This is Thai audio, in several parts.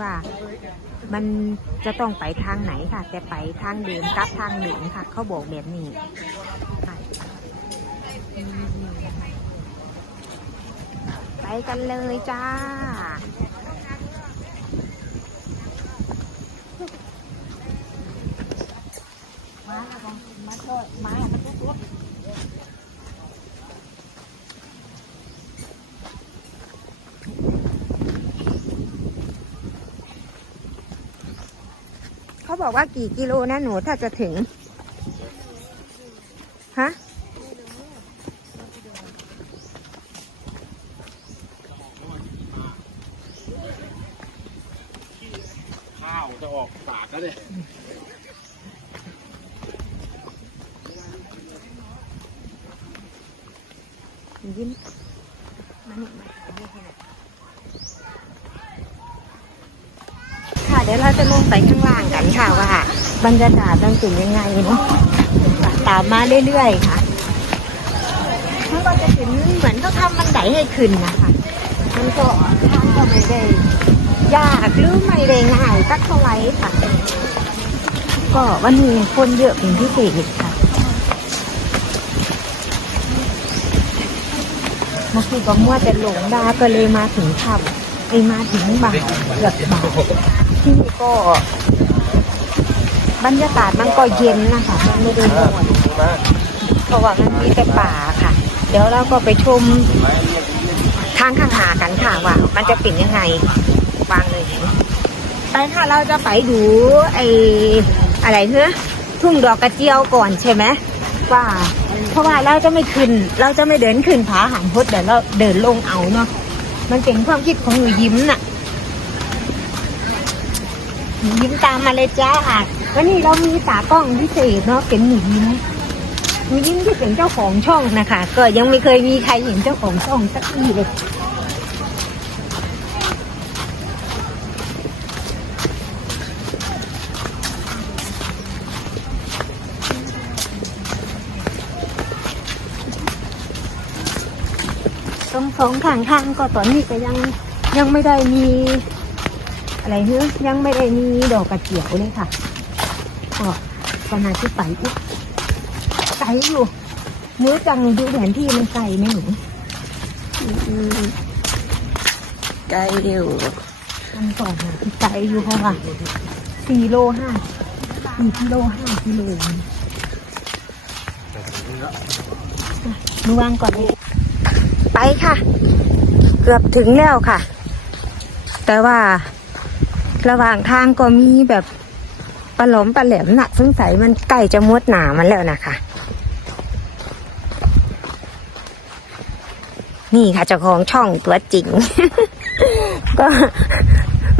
ว่า มันจะต้องไปทางไหนค่ะ แต่ไปทางเดิมกลับทางเดิมค่ะ เขาบอกแบบนี้ไปกันเลยจ้ามาแล้วมาโทษมาแล้วก็ทุบ เขาบอกว่ากี่กิโลนะหนูถ้าจะถึง ฮะ ข้าวจะออกปากแล้วเนี่ยยิ้มมานี่มาถ่ายรูปให้หน่อยค่ เดี๋ยวเราจะลงไปข้างล่างกันค่ะว่าบรรยากาศมันเป็นยังไงเนาะตามมาเรื่อยๆค่ะมันก็จะถึงเหมือนเขาทำบันไดให้ขึ้นนะคะมันก็ทางก็ไม่ได้ยากหรือไม่ได้ง่ายสักเท่าไหร่ค่ะ ก็วันนี้คนเยอะเป็นพิเศษค่ะเมื่อกี้ก็มัวแต่หลงดาก็เลยมาถึงค่ำ ไอมาถึงบ่ายเกือบบ่ายที่ก็บรรยากาศมันก็เย็นนะคะมันไม่ได้ร้อนเพราะว่ามันมีแต่ป่าค่ะ เดี๋ยวเราก็ไปชมทางข้างหากันค่ะว่า มันจะเป็นยังไงวางเลยไปค่ะเราจะไปดูไออะไรเนื้อทุ่งดอกกระเจียวก่อนใช่ไหมว่าเพราะว่าเราจะไม่ขึ้น เราจะไม่เดินขึ้นผาหางพดเดี๋ยวเราเดินลงเอาเนาะ มันเป็นความคิดของหนูยิ้มน่ะหนูยิ้มตามมาเลยจ้าวันนี้เรามีตากล้องพิเศษเนาะเป็นหนูยิ้มหนูยิ้มที่เป็นเจ้าของช่องนะคะ ก็ยังไม่เคยมีใครเห็นเจ้าของช่องสักทีเลย ตรงสองข้างทางก็ตอนนี้ก็ยังยังไม่ได้มี อะไรเนื้อยังไม่ได้มีดอกกระเจียวเลยค่ะก็ก็น่าที่ไปอีกไกลอยู่เนื้อจังดูแผนที่มันไกลไหมหนูไกลอยู่มันก่อนนะไกลอยู่เพราะว่าสี่โลห้าสี่กิโลห้ากิโลดูวางก่อนเลย ไปค่ะ เกือบถึงแล้วค่ะ แต่ว่าระหว่างทางก็มีแบบปลาหลอมปลาแหลมหนักสงสัยมันใกล้จะมดหนามันแล้วนะคะ นี่ค่ะเจ้าของช่องตัวจริง ก็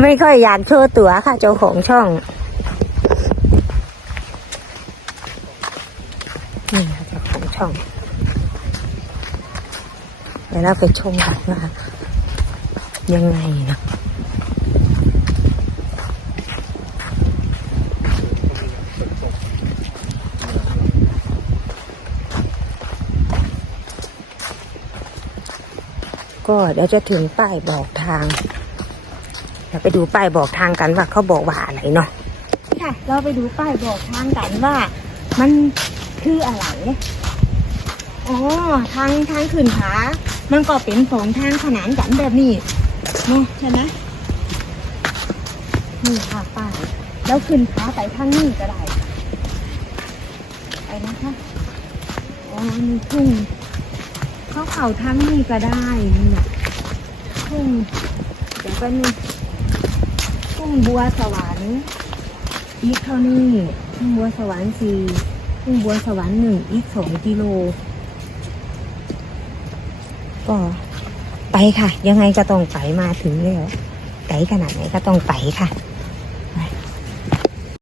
ไม่ค่อยอยากโชว์ตัวค่ะเจ้าของช่องนี่ค่ะเจ้าของช่อง ดี๋ยวเราไปชมกันว่ายังไงนะก็เดี๋ยวจะถึงป้ายบอกทาง เดี๋ยวไปดูป้ายบอกทางกันว่าเขาบอกว่าอะไรเนาะค่ะ เราไปดูป้ายบอกทางกันว่า มันคืออะไร อ๋อทางทางขึ้นผามันก็เป็นสองทางขนานกันแบบนี้เนาะใช่ไหมนี่ค่ะป้าแล้วขึ้นผาไปทางนี้ก็ได้ไปนะคะอ๋อมีทุ่งเขาเข่าทางนี้ก็ได้นี่นะทุ่งเดี๋ยวก็นี่ทุ่งบัวสวรรค์อีกเท่านี้ทุ่งบัวสวรรค์สี่ทุ่งบัวสวรรค์หนึ่งอีกสองกิโล ก็ไปค่ะ ยังไงก็ต้องไปมาถึงแล้วไกลขนาดไหนก็ต้องไปค่ะ